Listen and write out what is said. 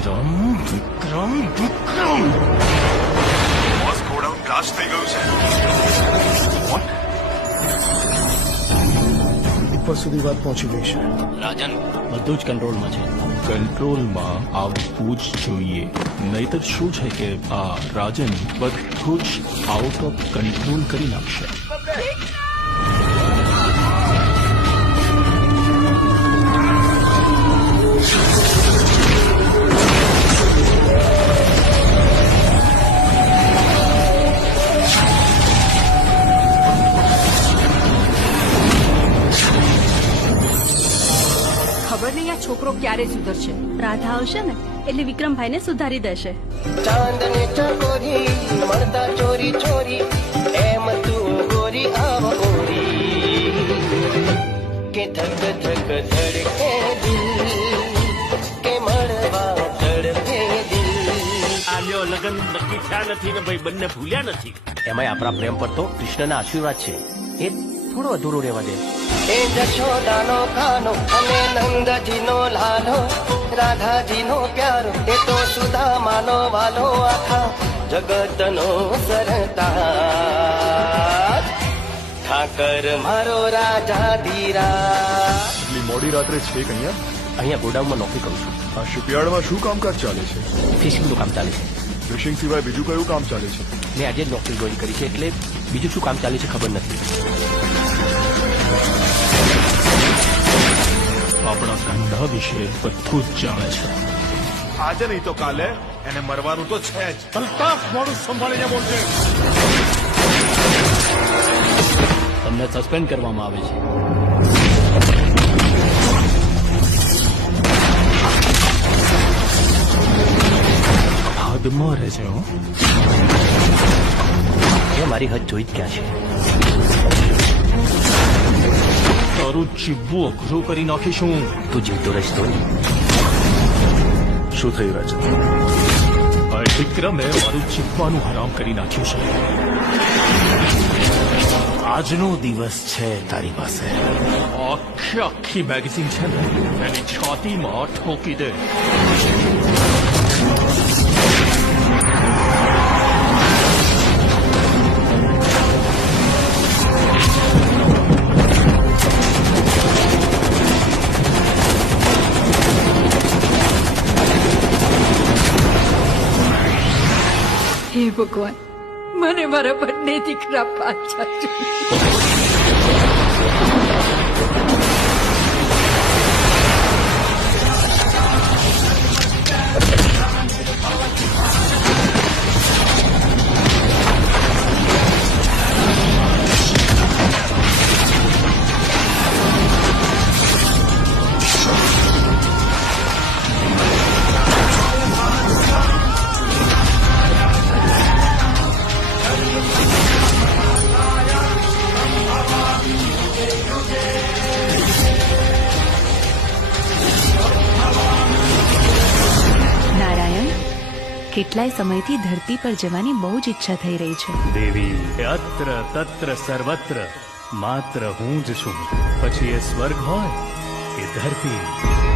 Vikram Vikram Vikram boss godown blast થઈ ગયું છે? ઉપર સુધી વાત પહોંચી ગઈ છે રાજન બધું જ કંટ્રોલમાં છે. કંટ્રોલમાં આવવું જ જોઈએ. નહીતર શું છે કે આ રાજન બધું જ આઉટ ઓફ કંટ્રોલ કરી નાખશે. ખબર નહીં આ છોકરો ક્યારે સુધરશે. રાધા આવશે ને એટલે વિક્રમભાઈને સુધારી દેશે. ચાંદની ચકોરી મળતા ચોરી ચોરી એમ તું ગોરી આવ ગોરી. કે ધક ધક ધડકે દિલ કે મળવા ધડકે દિલ. આલ્યો લગન નક્કી થયા નથી ને ભાઈ બંને ભૂલ્યા નથી. એમાંય આપણા પ્રેમ પર તો કૃષ્ણના આશીર્વાદ છે. એ થોડો અધૂરો રહેવા દે. એ જશોદાનો ખાનો અને નંદજીનો લાલો રાધાજીનો પ્યારો એ તો સુદામાનો વાલો આખા જગતનો સરતા ઠાકર મારો રાજા ધીરા મોડી રાત્રે છે કન્યા અહીંયા ગોડાઉનમાં નોકરી કરું છું આ શિપયાર્ડમાં શું કામકાજ ચાલે છે ફિશિંગનું કામ ચાલે છે। ફિશિંગ સિવાય બીજું કયું કામ ચાલે છે? મેં આજે જ નોકરી જોઈન કરી છે એટલે બીજું શું કામ ચાલે છે ખબર નથી। કંડા વિશે બધું જ જાણે છે. આજે નહીં તો કાલે એને મરવાનું તો છે જ. તમને સસ્પેન્ડ કરવામાં આવે છે. હદમાં રહે છે એ મારી હદ જોઈ જ ક્યાં છે? તારું જીવવું અઘરું કરી નાખીશું તું જીવતો રહીશ તો નહીં. શું થયું રાજા આ વિક્રમે મારું જીવવાનું હરામ કરી નાખ્યું છે આજનો દિવસ છે તારી પાસે આખી આખી મેગેઝિન છે ને એની છાતીમાં ઠોકી દે ભગવાન મને મારા બંને દીકરા પાછા. કેટલાય સમયથી ધરતી પર જવાની બહુ જ ઈચ્છા થઈ રહી છે. દેવી અત્ર તત્ર સર્વત્ર, માત્ર હું જ છું. પછી એ સ્વર્ગ હોય કે ધરતી.